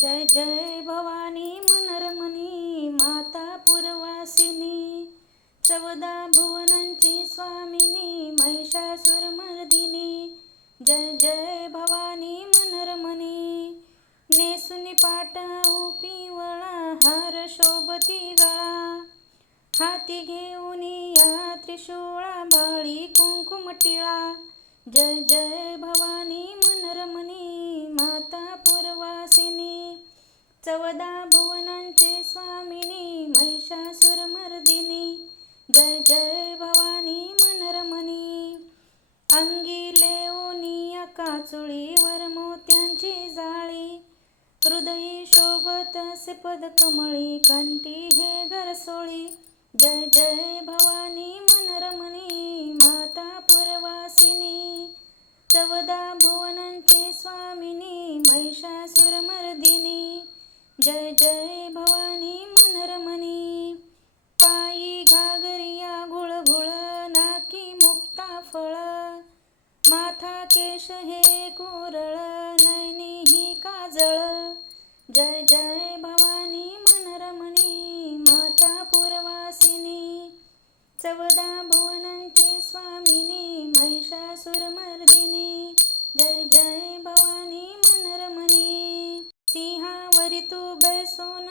जय जय भवानी मनरमणी माता पुरवासिनी चौदा भुवनांची स्वामिनी महिषासुरमर्दिनी जय जय भवानी मनरमणी नेसुनी पाटाऊ पिवळा हार शोभती गळा हाती घेऊन या त्रिशूळा बाळी कुंकुम टिळा जय जय भवानी चवदा भुवनांचे स्वामिनी महिषासुरमर्दिनी जय जय भवानी मनरमणी अंगी लेओनिया काचुळीवर मोत्यांची जाळी. हृदयी शोभत असे पदकमळी कंठी हे गरसोळी जय जय भवानी मनरमणी माता पुरवासिनी. चवदा भुवनांचे स्वामिनी महिषासुरमर्दिनी माथा केश हे कोरळ नैनी ही काजळ. जय जय भवानी मनरमणी माता पुरवासिनी. चवदा भुवनांची स्वामिनी महिषासुरमर्दिनी जय जय भवानी मनरमणी. सिंहावरी तू बैसोन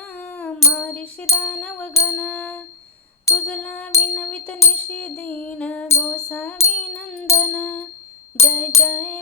मारिशी दानवगण. तुझला विनवित निषिदीन गोसावी नंदन जय जय भवानी